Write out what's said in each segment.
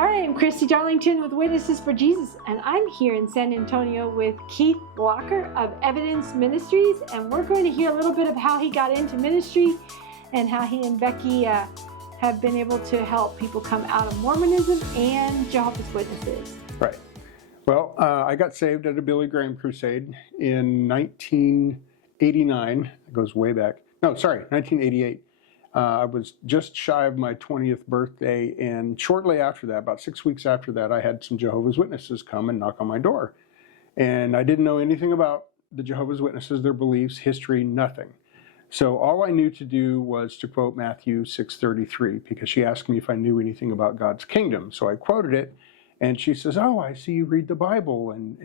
Hi, I'm Christy Darlington with Witnesses for Jesus, and I'm here in San Antonio with Keith Walker of Evidence Ministries, and we're going to hear a little bit of how he got into ministry and how he and Becky have been able to help people come out of Mormonism and Jehovah's Witnesses. Right. Well, I got saved at a Billy Graham crusade in 1989. It goes way back. No, sorry, 1988. I was just shy of my 20th birthday, and shortly after that, about 6 weeks after that, I had some Jehovah's Witnesses come and knock on my door. And I didn't know anything about the Jehovah's Witnesses, their beliefs, history, nothing. So all I knew to do was to quote Matthew 6:33, because she asked me if I knew anything about God's kingdom. So I quoted it, and she says, "Oh, I see you read the Bible, and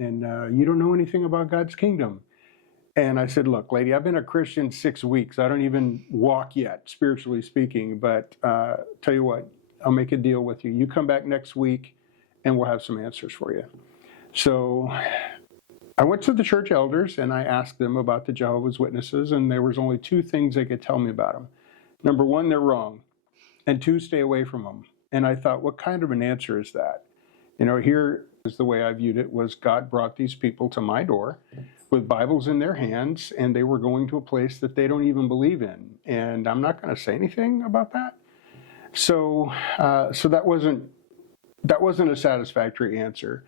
you don't know anything about God's kingdom." And I said, "Look, lady, I've been a Christian 6 weeks. I don't even walk yet, spiritually speaking. But tell you what, I'll make a deal with you. You come back next week, and we'll have some answers for you." So I went to the church elders, and I asked them about the Jehovah's Witnesses, and there was only two things they could tell me about them. Number one, they're wrong. And two, stay away from them. And I thought, what kind of an answer is that? You know, here is the way I viewed it, was God brought these people to my door with Bibles in their hands, and they were going to a place that they don't even believe in. And I'm not going to say anything about that. So that wasn't a satisfactory answer.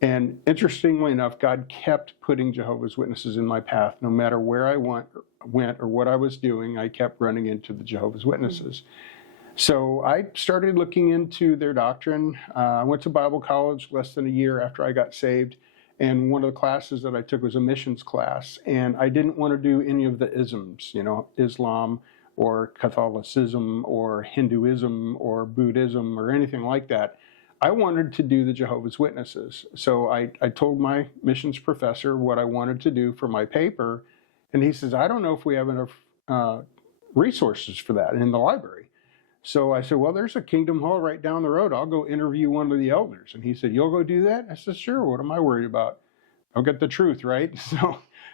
And interestingly enough, God kept putting Jehovah's Witnesses in my path. No matter where I went or what I was doing, I kept running into the Jehovah's Witnesses. So I started looking into their doctrine. I went to Bible college less than a year after I got saved. And one of the classes that I took was a missions class. And I didn't want to do any of the isms, you know, Islam or Catholicism or Hinduism or Buddhism or anything like that. I wanted to do the Jehovah's Witnesses. So I told my missions professor what I wanted to do for my paper. And he says, "I don't know if we have enough resources for that in the library." So I said, "Well, there's a Kingdom Hall right down the road. I'll go interview one of the elders." And he said, "You'll go do that?" I said, "Sure, what am I worried about? I'll get the truth, right?"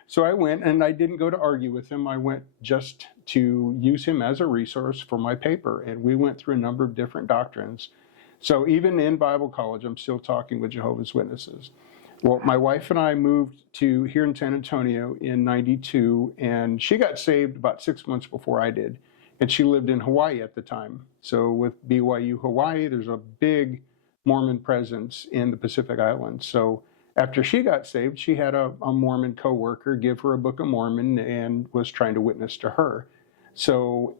So I went, and I didn't go to argue with him. I went just to use him as a resource for my paper. And we went through a number of different doctrines. So even in Bible college, I'm still talking with Jehovah's Witnesses. Well, my wife and I moved to here in San Antonio in '92, and she got saved about 6 months before I did. And she lived in Hawaii at the time. So with BYU Hawaii, there's a big Mormon presence in the Pacific Islands. So after she got saved, she had a Mormon coworker give her a Book of Mormon and was trying to witness to her. So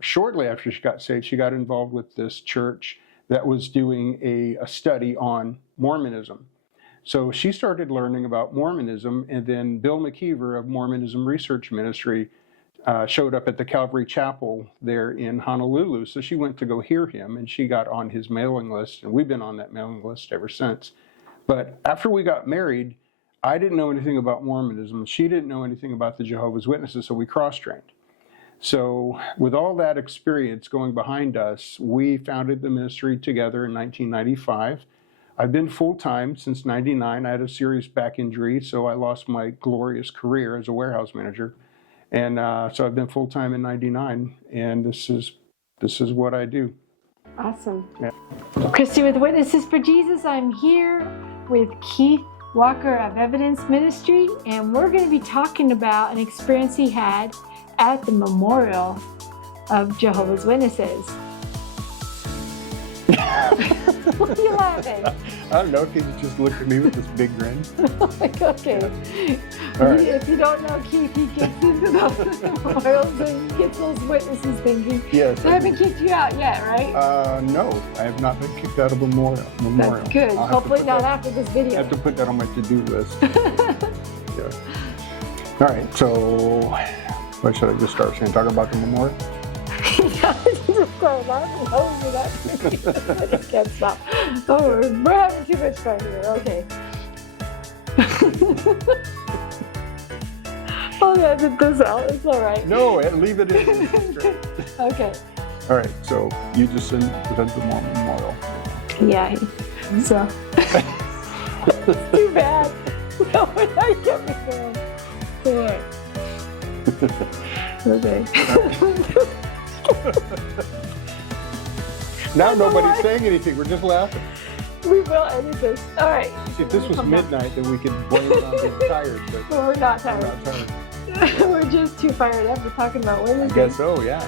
shortly after she got saved, she got involved with this church that was doing a study on Mormonism. So she started learning about Mormonism, and then Bill McKeever of Mormonism Research Ministry showed up at the Calvary Chapel there in Honolulu. So she went to go hear him, and she got on his mailing list, and we've been on that mailing list ever since. But after we got married, I didn't know anything about Mormonism. She didn't know anything about the Jehovah's Witnesses, so we cross-trained. So with all that experience going behind us, we founded the ministry together in 1995. I've been full-time since '99. I had a serious back injury, so I lost my glorious career as a warehouse manager. And so I've been full-time in '99, and this is what I do. Awesome. Yeah. Christy with Witnesses for Jesus. I'm here with Keith Walker of Evidence Ministry, and we're going to be talking about an experience he had at the memorial of Jehovah's Witnesses. What are you laughing? I don't know if you just looked at me with this big grin. Okay. All right. If you don't know Keith, he gets into those memorials and he gets those witnesses thinking. Yes. They haven't kicked you out yet, right? No, I have not been kicked out of a memorial. That's good. Hopefully not after this video. I have to put that on my to-do list. Yeah. All right, so what should I just start saying? Talking about the memorial? Just start laughing over that. I just can't stop. Oh, we're having too much fun here. Okay. I'll edit this out. It's all right. No, leave it in. Okay. All right, so you just present the memorial. Yeah. So. Too bad. No, I get me going. All right. Okay. Now nobody's saying anything. We're just laughing. We will edit this. All right. See, if this was midnight, then we could blame it on being tired. But But we're not I'm tired. not tired. We're just too fired up. We're talking about I Wednesday. guess so, yeah.